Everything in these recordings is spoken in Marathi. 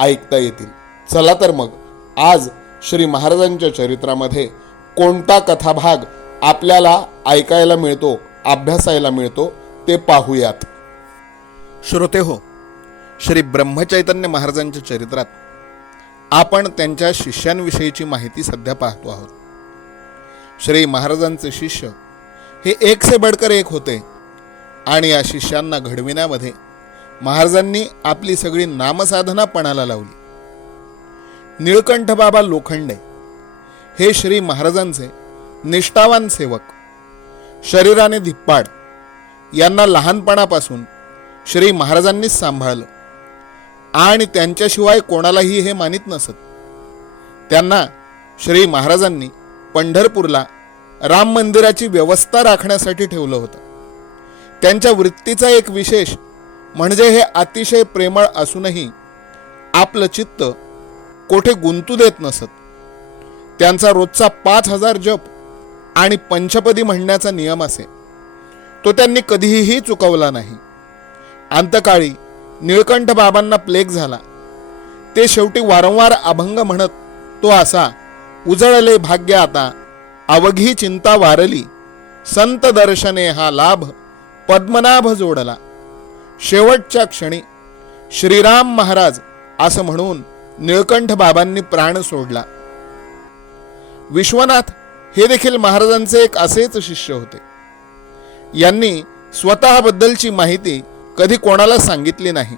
ऐकता येतील. चला तर मग आज श्री महाराजांच्या चरित्रामध्ये कोणता कथाभाग आपल्याला ऐकायला मिळतो अभ्यासायला मिळतो ते पाहूयात. श्रोते हो श्री ब्रह्मचैतन्य महाराजांच्या चरित्रात आपण त्यांच्या शिष्यांविषयीची माहिती सध्या पाहतो आहोत. श्री महाराजांचे शिष्य हे एक से बडकर एक होते आणि या शिष्यांना घडविण्यामध्ये महाराजांनी आपली सगळी नामसाधना पणाला लावली. निळकंठ बाबा लोखंडे हे श्री महाराजांचे निष्ठावान सेवक शरीराने धिप्पाड यांना लहानपणापासून श्री महाराजांनीच सांभाळलं. आणि त्यांच्याशिवाय कोणालाही हे मानित नसत. त्यांना श्री महाराजांनी पंढरपूरला राम मंदिराची व्यवस्था राखण्यासाठी ठेवलं होतं. त्यांच्या वृत्तीचा एक विशेष म्हणजे हे अतिशय प्रेमळ असूनही आपलं चित्त कोठे गुंतू देत नसत. त्यांचा रोजचा पाच हजार जप आणि पंचपदी म्हणण्याचा नियम असे. तो त्यांनी कधीही चुकवला नाही. अंतकाळी निळकंठ बाबांना प्लेग झाला. ते शेवटी वारंवार अभंग म्हणत तो असा उजळले भाग्य आता अवघी चिंता वारली. संत दर्शने हा लाभ पद्मनाभ जोडला. शेवटच्या क्षणी श्रीराम महाराज असं म्हणून निळकंठ बाबांनी प्राण सोडला. विश्वनाथ हे देखील महाराजांचे एक असेच शिष्य होते. यांनी स्वतःबद्दलची माहिती कधी कोणाला सांगितली नाही.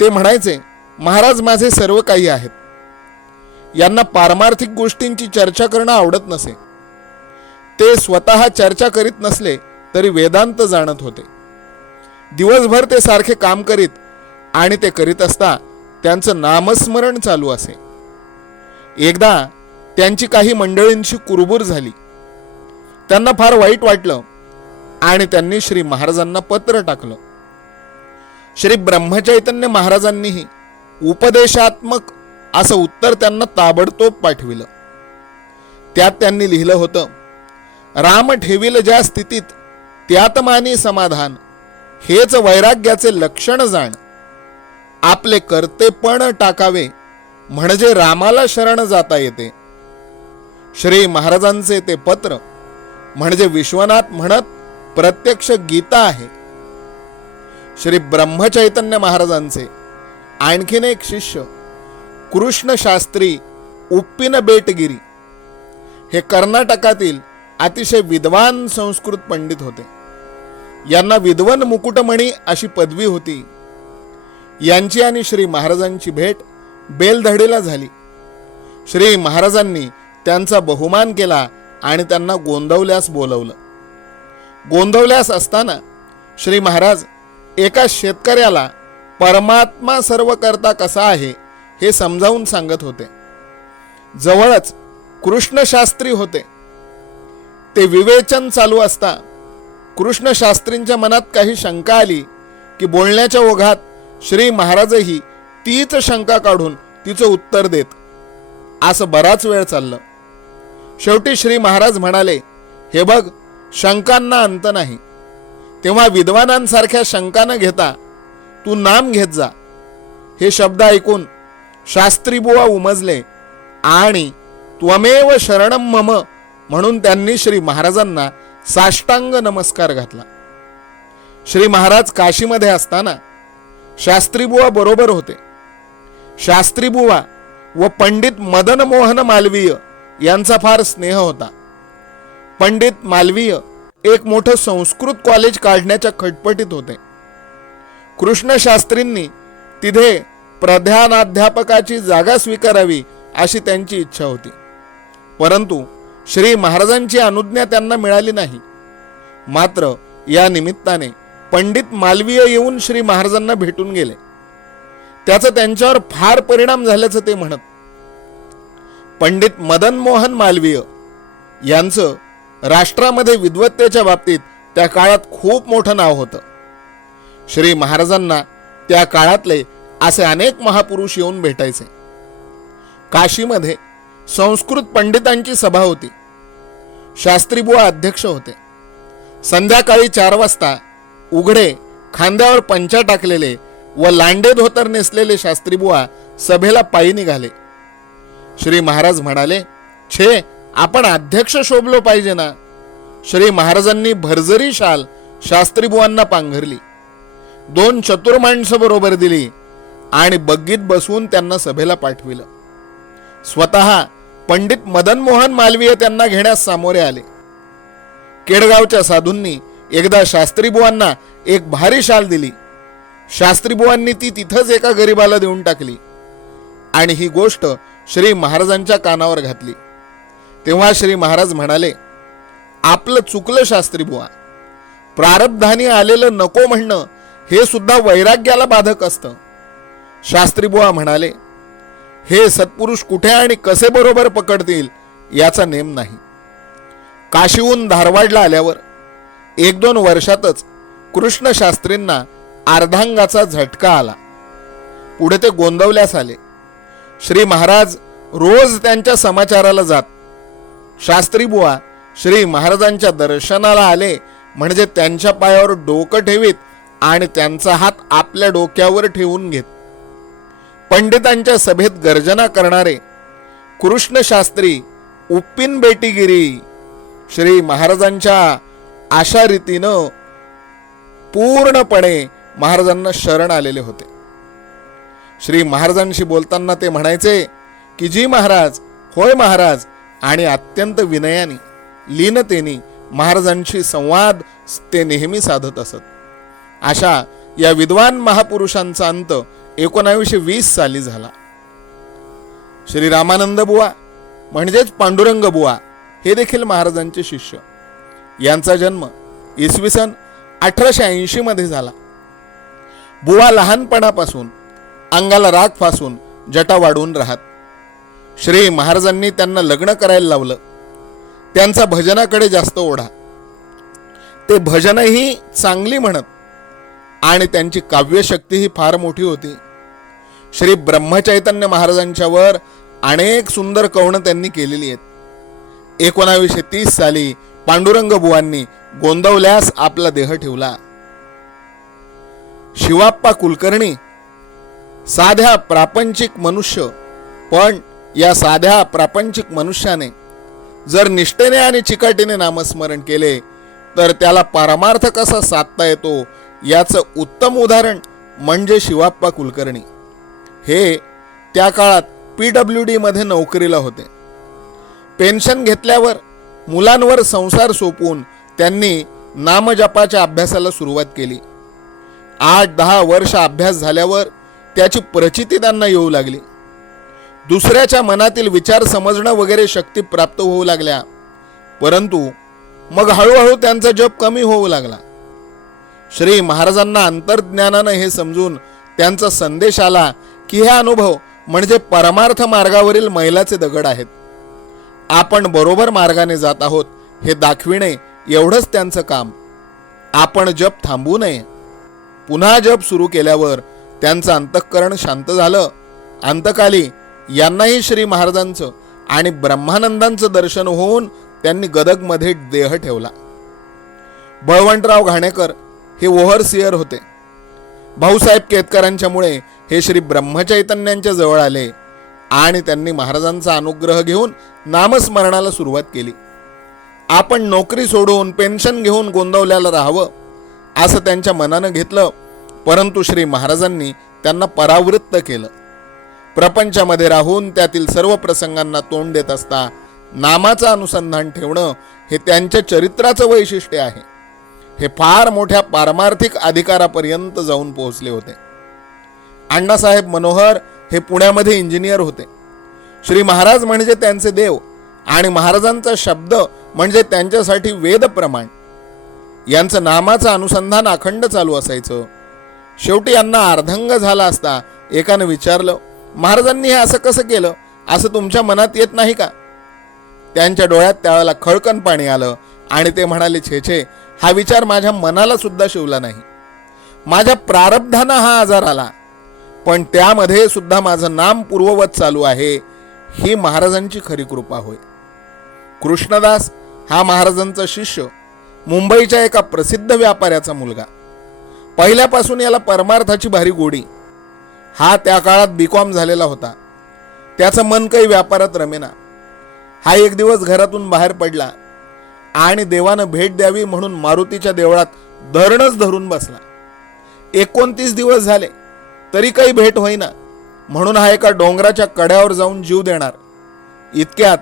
ते म्हणायचे महाराज माझे सर्व काही आहेत. यांना पारमार्थिक गोष्टींची चर्चा करणं आवडत नसे. ते स्वतः चर्चा करीत नसले तरी वेदांत जाणत होते. दिवसभर ते सारखे काम करीत आणि ते करीत असता त्यांचं नामस्मरण चालू असे. एकदा त्यांची काही मंडळींशी कुरबूर झाली. त्यांना फार वाईट वाटलं आणि त्यांनी श्री महाराजांना पत्र टाकलं. श्री ब्रह्मचैतन्य महाराजांनीही उपदेशात्मक असं उत्तर त्यांना ताबडतोब पाठविलं. त्यात त्यांनी लिहिलं होतं राम ठेवील ज्या स्थितीत त्यात मानी समाधान. हेच वैराग्याचे लक्षण जाण. आपले कर्तेपण टाकावे म्हणजे रामाला शरण जाता येते. श्री महाराजांचे ते पत्र म्हणजे विश्वनाथ म्हणत प्रत्यक्ष गीता आहे. श्री ब्रह्मचैतन्य महाराजांचे आणखीन एक शिष्य कृष्ण शास्त्री उप्पिन बेटगिरी हे कर्नाटकातील अतिशय विद्वान संस्कृत पंडित होते. यांना विद्वन मुकुटमणी अशी पदवी होती. यांची आणि श्री महाराजांची भेट बेलधडीला झाली. श्री महाराजांनी त्यांचा बहुमान केला आणि त्यांना गोंदवल्यास बोलवलं. गोंदवल्यास असताना श्री महाराज एका शेतकऱ्याला परमात्मा सर्व करता कसा आहे हे समजावून सांगत होते. जवळच कृष्णशास्त्री होते. ते विवेचन चालू असता कृष्णशास्त्रींच्या मनात काही शंका आली की बोलण्याच्या ओघात श्री महाराजही तीच शंका काढून तिचं उत्तर देत. असं बराच वेळ चाललं. शेवटी श्री महाराज म्हणाले हे बघ शंकांना अंत नाही. तेव्हा विद्वानांसारख्या शंका न घेता तू नाम घेत जा. हे शब्द ऐकून शास्त्रीबुवा उमजले आणि त्वमेव शरणम मम म्हणून त्यांनी श्री महाराजांना साष्टांग नमस्कार घातला. श्री महाराज काशीमध्ये असताना शास्त्रीबुवा बरोबर होते. शास्त्रीबुवा व पंडित मदन मोहन मालवीय यांचा फार स्नेह होता. पंडित मालवीय एक मोठं संस्कृत कॉलेज काढण्याच्या खटपटीत होते. कृष्णशास्त्रींनी तिथे प्रधानाध्यापकाची जागा स्वीकारावी अशी त्यांची इच्छा होती. परंतु श्री महाराजांची अनुज्ञा त्यांना मिळाली नाही. मात्र या निमित्ताने पंडित मालवीय येऊन श्री महाराजांना भेटून गेले. त्याचा त्यांच्यावर फार परिणाम झाल्याचं ते म्हणत पंडित मदन मोहन मालवीय यांचं राष्ट्रामध्ये विद्वत्तेच्या बाबतीत त्या काळात खूप मोठं नाव होतं. श्री महाराजांना त्या काळातले असे अनेक महापुरुष येऊन भेटायचे. काशीमध्ये संस्कृत पंडितांची सभा होती. शास्त्रीबुवा अध्यक्ष होते. संध्याकाळी चार वाजता उघडे खांद्यावर पंचा टाकलेले व लांडे धोतर नेसलेले शास्त्रीबुवा सभेला पायी निघाले. श्री महाराज म्हणाले छे आपण अध्यक्ष शोभलो पाहिजे ना. श्री महाराजांनी भरजरी शाल शास्त्रीबुवांना पांघरली. दोन चतुर माणसं बरोबर दिली आणि बग्गीत बसवून त्यांना सभेला पाठविलं. स्वतः पंडित मदन मोहन मालवीय त्यांना घेण्यास सामोरे आले. केडगावच्या साधूंनी एकदा शास्त्रीबुवांना एक भारी शाल दिली. शास्त्रीबुवांनी ती तिथंच एका गरीबाला देऊन टाकली. आणि ही गोष्ट श्री महाराजांच्या कानावर घातली. तेव्हा श्री महाराज म्हणाले आपलं चुकलं शास्त्रीबुवा प्रारब्धानी आलेलं नको म्हणणं हे सुद्धा वैराग्याला बाधक असतं. शास्त्रीबुवा म्हणाले हे सत्पुरुष कुठे आणि कसे बरोबर पकडतील याचा नेम नाही. काशीहून धारवाडला आल्यावर एक दोन वर्षातच कृष्णशास्त्रींना अर्धांगाचा झटका आला. पुढे ते गोंदवल्यास आले. श्री महाराज रोज त्यांच्या समाचाराला जात. शास्त्री बुवा श्री महाराजांच्या दर्शनाला आले म्हणजे त्यांच्या पायावर डोकं ठेवीत आणि त्यांचा हात आपल्या डोक्यावर ठेवून घेत. पंडितांच्या सभेत गर्जना करणारे कृष्ण शास्त्री उप्पिन बेटीगिरी श्री महाराजांच्या अशा रीतीनं पूर्णपणे महाराजांना शरण आलेले होते. श्री महाराजांशी बोलताना ते म्हणायचे की जी महाराज होय महाराज आणि अत्यंत विनयाने लीनतेने महाराजांशी संवाद ते नेहमी साधत असत. अशा या विद्वान महापुरुषांचा अंत एकोणावीसशे वीस साली झाला. श्री रामानंद बुवा म्हणजेच पांडुरंग बुवा हे देखील महाराजांचे शिष्य. यांचा जन्म इसवी सन अठराशे ऐंशीमध्ये झाला. बुवा लहानपणापासून अंगाला राग फासून जटा वाढून राहत. श्री महाराजांनी त्यांना लग्न करायला लावलं. त्यांचा भजनाकडे जास्त ओढा. ते भजनही चांगली म्हणत आणि त्यांची काव्यशक्तीही फार मोठी होती. श्री ब्रह्मचैतन्य महाराजांच्यावर अनेक सुंदर कवणं त्यांनी केलेली आहेत. एकोणावीसशे तीस साली पांडुरंग बुवांनी गोंदवल्यास आपला देह ठेवला. शिवाप्पा कुलकर्णी साध्या प्रापंचिक मनुष्य पण या साध्या प्रापंचिक मनुष्याने जर निष्ठेने आणि चिकाटीने नामस्मरण केले तर त्याला पारमार्थ कसा साधता येतो याचं उत्तम उदाहरण म्हणजे शिवाप्पा कुलकर्णी. हे त्या काळात पी डब्ल्यू डीमध्ये नोकरीला होते. पेन्शन घेतल्यावर मुलांवर संसार सोपवून त्यांनी नामजपाच्या अभ्यासाला सुरुवात केली. आठ दहा वर्ष अभ्यास झाल्यावर त्याची प्रचिती त्यांना येऊ लागली. दुसऱ्याच्या मनातील विचार समजणं वगैरे शक्ती प्राप्त होऊ लागल्या. परंतु मग हळूहळू त्यांचा जप कमी होऊ लागला. श्री महाराजांना अंतर्ज्ञानानं हे समजून त्यांचा संदेश आला की हे अनुभव म्हणजे परमार्थ मार्गावरील मैलाचे दगड आहेत. आपण बरोबर मार्गाने जात आहोत हे दाखविणे एवढंच त्यांचं काम. आपण जप थांबू नये. पुन्हा जप सुरू केल्यावर त्यांचं अंतःकरण शांत झालं. अंतकाली यांनाही श्री महाराजांचं आणि ब्रह्मानंदांचं दर्शन होऊन त्यांनी गदगमध्ये देह ठेवला. बळवंतराव घाणेकर हे ओव्हरसियर होते. भाऊसाहेब केतकरांच्यामुळे हे श्री ब्रह्मचैतन्यांच्या जवळ आले आणि त्यांनी महाराजांचा अनुग्रह घेऊन नामस्मरणाला सुरुवात केली. आपण नोकरी सोडून पेन्शन घेऊन गोंदवल्याला राहावं असं त्यांच्या मनानं घेतलं परंतु श्री महाराजांनी त्यांना परावृत्त केलं. प्रपंचामध्ये राहून त्यातील सर्व प्रसंगांना तोंड देत असता नामाचं अनुसंधान ठेवणं हे त्यांच्या चरित्राचं वैशिष्ट्य आहे. हे फार मोठ्या पारमार्थिक अधिकारापर्यंत जाऊन पोहोचले होते. अण्णासाहेब मनोहर हे पुण्यामध्ये इंजिनियर होते. श्री महाराज म्हणजे त्यांचे देव आणि महाराजांचा शब्द म्हणजे त्यांच्यासाठी वेद प्रमाण. यांचं नामाचं अनुसंधान अखंड चालू असायचं. शेवटी यांना अर्धंग झाला असता एकानं विचारलं महाराजांनी हे असं कसं केलं? असं तुमच्या मनात येत नाही का? त्यांच्या डोळ्यात त्यावेळेला खळकन पाणी आलं आणि ते म्हणाले छे छे हा विचार माझ्या मनाला सुद्धा शिवला नाही. माझ्या प्रारब्धानं हा आजार आला. पण त्यामध्ये सुद्धा माझं नाम पूर्ववत चालू आहे ही महाराजांची खरी कृपा होय. कृष्णदास हा महाराजांचा शिष्य मुंबईच्या एका प्रसिद्ध व्यापाऱ्याचा मुलगा. पहिल्यापासून याला परमार्थाची भारी गोडी. हा त्या काळात बीकॉम झालेला होता. त्याचं मन काही व्यापारात रमेना. हा एक दिवस घरातून बाहेर पडला. आणि देवानं भेट द्यावी म्हणून मारुतीच्या देवळात धरणच धरून बसला. एकोणतीस दिवस झाले तरी काही भेट होईना. म्हणून हा एका डोंगराच्या कड्यावर जाऊन जीव देणार. इतक्यात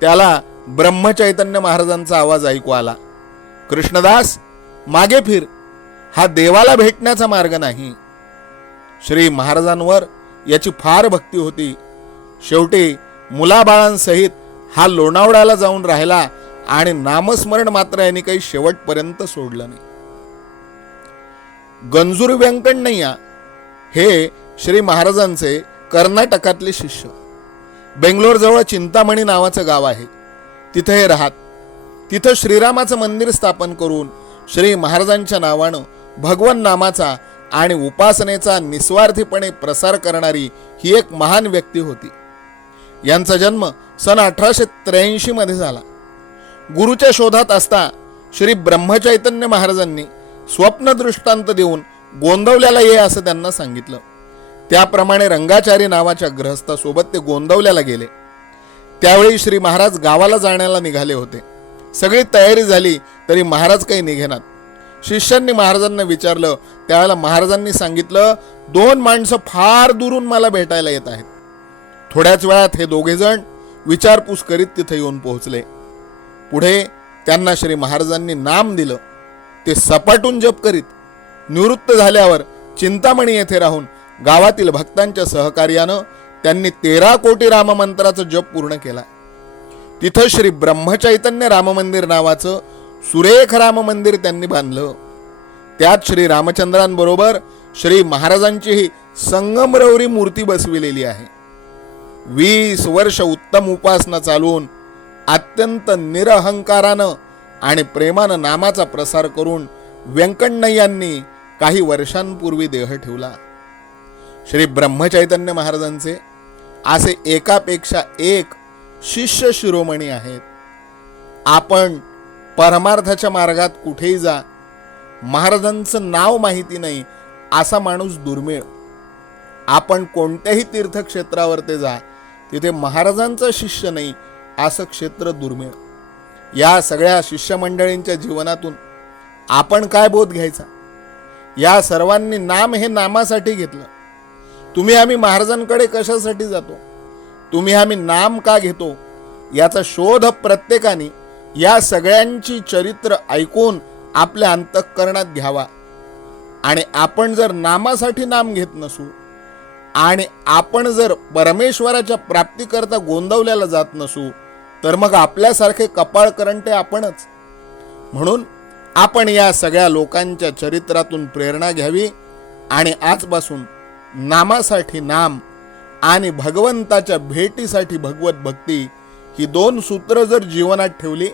त्याला ब्रह्मचैतन्य महाराजांचा आवाज ऐकू आला. कृष्णदास मागे फिर. हा देवाला भेटण्याचा मार्ग नाही. श्री महाराजांवर याची फार भक्ती होती. शेवटी मुलाबाळांसहित हा लोणावळ्याला जाऊन राहिला आणि नामस्मरण मात्र यांनी काही शेवटपर्यंत सोडलं नाही. गंजूर व्यंकटनय्या हे श्री महाराजांचे कर्नाटकातले शिष्य. बेंगलोरजवळ चिंतामणी नावाचं गाव आहे. तिथं हे राहत. तिथं श्रीरामाचं मंदिर स्थापन करून श्री महाराजांच्या नावानं भगवन नामाचा आणि उपासनेचा निस्वार्थीपणे प्रसार करणारी ही एक महान व्यक्ती होती. यांचा जन्म सन अठराशे त्र्याऐंशीमध्ये झाला. गुरुच्या शोधात असता श्री ब्रह्मचैतन्य महाराजांनी स्वप्न दृष्टांत देऊन गोंदवल्याला ये असं त्यांना सांगितलं. त्याप्रमाणे रंगाचारी नावाच्या ग्रहस्थासोबत ते गोंदवल्याला गेले. त्यावेळी श्री महाराज गावाला जाण्याला निघाले होते. सगळी तयारी झाली तरी महाराज काही निघेनात. शिष्यांनी महाराजांना विचारलं. त्यावेळेला महाराजांनी सांगितलं दोन माणसं फार दुरून मला भेटायला येत आहेत. थोड्याच वेळात हे दोघेजण विचारपूस करीत तिथे येऊन पोहोचले. पुढे त्यांना श्री महाराजांनी नाम दिलं. ते सपाटून जप करीत निवृत्त झाल्यावर चिंतामणी येथे राहून गावातील भक्तांच्या सहकार्यानं त्यांनी तेरा कोटी राममंत्राचा जप पूर्ण केला. तिथं श्री ब्रह्मचैतन्य राममंदिर नावाचं सुरेख राम मंदिर त्यांनी बांधलं. त्यात श्री रामचंद्रांबरोबर श्री महाराजांचीही संगमरवरी मूर्ती बसविलेली आहे. वीस वर्ष उत्तम उपासना चालवून अत्यंत निरहंकारानं आणि प्रेमानं नामाचा प्रसार करून व्यंकण्णय्यांनी काही वर्षांपूर्वी देह ठेवला. श्री ब्रह्मचैतन्य महाराजांचे असे एकापेक्षा एक शिष्य शिरोमणी आहेत. आपण परमार्थाच्या मार्गात कुठेही जा महाराजांचं नाव माहिती नाही असा माणूस दुर्मिळ. आपण कोणत्याही तीर्थक्षेत्रावर ते जा तिथे महाराजांचा शिष्य नाही असं क्षेत्र दुर्मिळ. या सगळ्या शिष्यमंडळींच्या जीवनातून आपण काय बोध घ्यायचा? या सर्वांनी नाम हे नामासाठी घेतलं. तुम्ही आम्ही महाराजांकडे कशासाठी जातो? तुम्ही आम्ही नाम का घेतो? याचा शोध प्रत्येकाने या सगळ्यांची चरित्र ऐकून आपल्या अंतःकरणात घ्यावा. आणि आपण जर नामासाठी नाम घेत नसू आणि आपण जर परमेश्वराच्या प्राप्तीकरता गोंदवल्याला जात नसू तर मग आपल्यासारखे कपाळ करंटे आपणच. म्हणून आपण या सगळ्या लोकांच्या चरित्रातून प्रेरणा घ्यावी आणि आजपासून नामासाठी नाम आणि भगवंताच्या भेटीसाठी भगवत भक्ती ही दोन सूत्र जर जीवनात ठेवली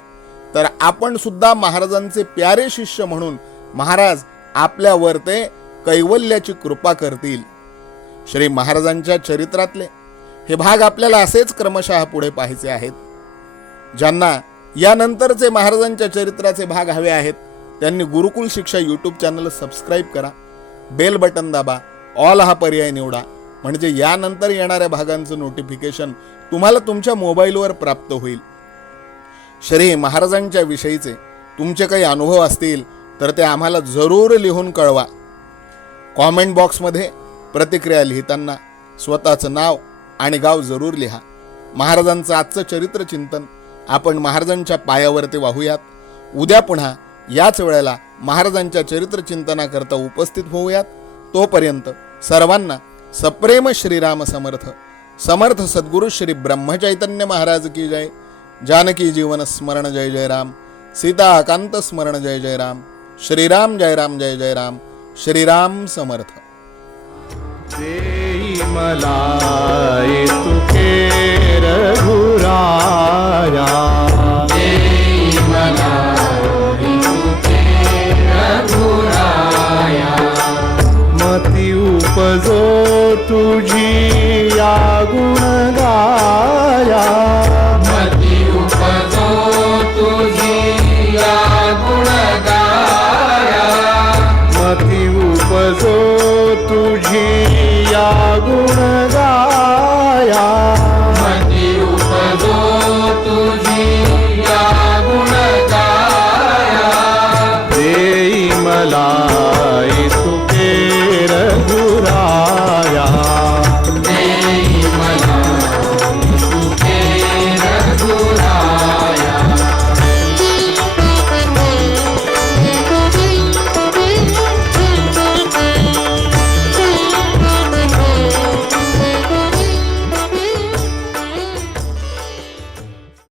तर आपण सुद्धा महाराजांचे प्यारे शिष्य म्हणून महाराज आपल्यावर ते कैवल्याची कृपा करतील. श्री महाराजांच्या चरित्रातले हे भाग आपल्याला असेच क्रमशः पुढे पाहायचे आहेत. ज्यांना यानंतरचे महाराजांच्या चरित्राचे भाग हवे आहेत त्यांनी Gurukul Shiksha YouTube channel subscribe करा. बेल बटन दाबा. ऑल हा पर्याय निवडा. म्हणजे यानंतर येणाऱ्या भागांचं नोटिफिकेशन तुम्हाला तुमच्या मोबाईलवर प्राप्त होईल. श्री महाराजांच्या विषयीचे तुमचे काही अनुभव असतील तर ते आम्हाला जरूर लिहून कळवा. कॉमेंट बॉक्समध्ये प्रतिक्रिया लिहिताना स्वतःचं नाव आणि गाव जरूर लिहा. महाराजांचं आजचं चरित्र चिंतन आपण महाराजांच्या पायावरती वाहूयात. उद्या पुन्हा याच वेळेला महाराजांच्या चरित्रचिंतनाकरता उपस्थित होऊयात. तोपर्यंत सर्वांना सप्रेम श्रीराम समर्थ. समर्थ सद्गुरु श्री ब्रह्मचैतन्य महाराज की जय. जानकी जीवन स्मरण जय जय राम. सीताकांत स्मरण जय जय राम. श्रीराम जय राम जय जय राम. श्रीराम समर्थ. मला